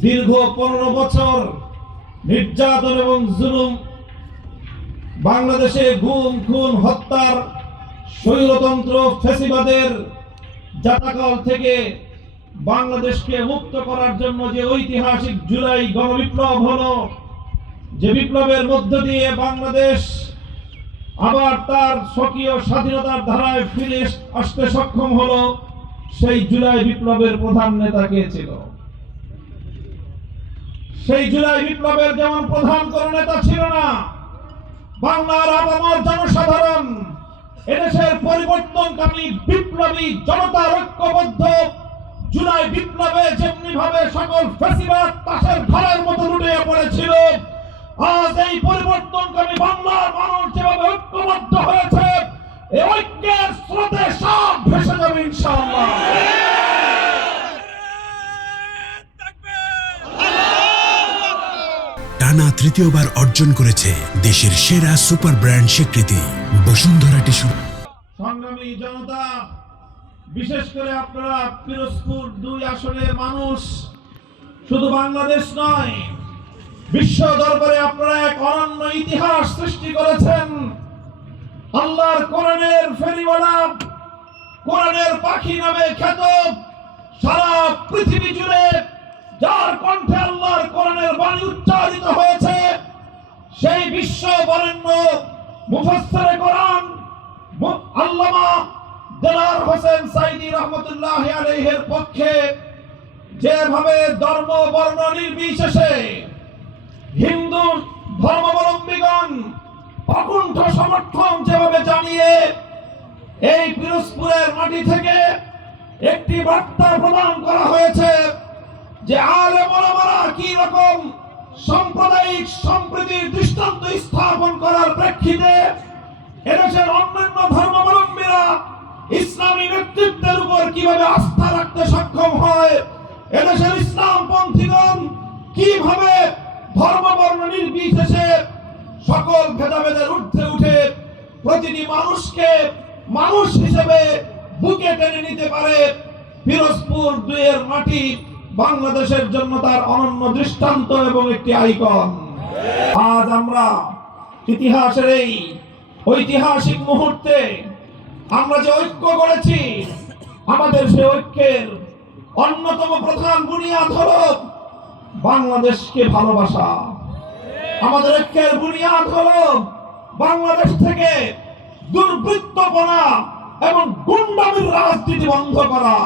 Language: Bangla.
দীর্ঘ 15 বছর নির্যাতন এবং জুলুম, বাংলাদেশে গুম খুন হত্যার স্বৈরতন্ত্র ফ্যাসিবাদের জাতাকল থেকে বাংলাদেশকে মুক্ত করার জন্য যে ঐতিহাসিক জুলাই গণবিপ্লব হলো, যে বিপ্লবের মধ্য দিয়ে বাংলাদেশ আবার তার স্বকীয় স্বাধীনতার ধারায় ফিরে আসতে সক্ষম হলো, সেই জুলাই বিপ্লবের প্রধান নেতা কে ছিল? সেই জুলাই বিপ্লবের যেমন প্রধান কোন নেতা ছিল না, বাংলার আপামর জনসাধারণ এদেশের পরিবর্তনকামী বিপ্লবী জনতার ঐক্যবদ্ধ জুলাই বিপ্লবে যেমনি ভাবে সকল ফ্যাসিবাদ তাসের ঘরের মতো লুটিয়ে পড়েছিল, আজ এই পরিবর্তনকামী বাংলার মানুষ যেভাবে ঐক্যবদ্ধ হয়েছে, এই ঐক্যের স্রোতে সব ভেসে যাবে ইনশাআল্লাহ। টানা তৃতীয়বার অর্জন করেছে দেশের সেরা সুপার ব্র্যান্ড স্বীকৃতি বসুন্ধরা টিস্যু। সংগ্রামী জনতা, বিশেষ করে আপনারা পিরোজপুর 2 আসনের মানুষ, শুধু বাংলাদেশ নয়, বিশ্ব দরবারে আপনারা এক অনন্য ইতিহাস সৃষ্টি করেছেন। আল্লাহর কোরআনের ফেরিওয়ালা, কোরআনের পাখি নামে খ্যাত, সারা পৃথিবী জুড়ে যার কণ্ঠে আল্লাহর কোরআনের বাণী উচ্চারিত হয়েছে, সেই বিশ্ব বরেণ্য মুফাসসিরে কোরআন আল্লামা দেলাওয়ার হোসেন সাঈদী রহমাতুল্লাহি আলাইহির পক্ষে যেভাবে ধর্ম বর্ণ নির্বিশেষে হিন্দু ধর্মাবলম্বীগণ অকুণ্ঠ সমর্থন যেভাবে জানিয়ে এই পিরোজপুরের মাটি থেকে একটি বার্তা প্রদান করা হয়েছে যে আলেম ওলামারা কি রকম সাম্প্রদায়িক সম্প্রীতির দৃষ্টান্ত স্থাপন করার প্রেক্ষিতে এদেশের অন্যান্য ধর্মাবলম্বীরা ইসলামী নেতৃত্বের উপর কিভাবে আস্থা রাখতে সক্ষম হয়, এদেশের ইসলামপন্থীগণ কিভাবে ধর্ম বর্ণ নির্বিশেষে সকল ভেদাভেদের ঊর্ধ্বে উঠে প্রতিটি মানুষকে মানুষ হিসেবে বুকে টেনে নিতে পারে, পিরোজপুর 2 এর মাটি বাংলাদেশের জন্য তার অনন্য দৃষ্টান্ত এবং একটি আইকন। আজ আমরা ইতিহাসের এই ঐতিহাসিক মুহূর্তে আমরা যে ঐক্য করেছি, আমাদের সেই ঐক্যের অন্যতম প্রধান বুনিয়াদ হলো বাংলাদেশকে ভালোবাসা। আমাদের ঐক্যের বুনিয়াদ হলো বাংলাদেশ থেকে দুর্বৃত্তপনা এবং গুন্ডামির রাজনীতি বন্ধ করা।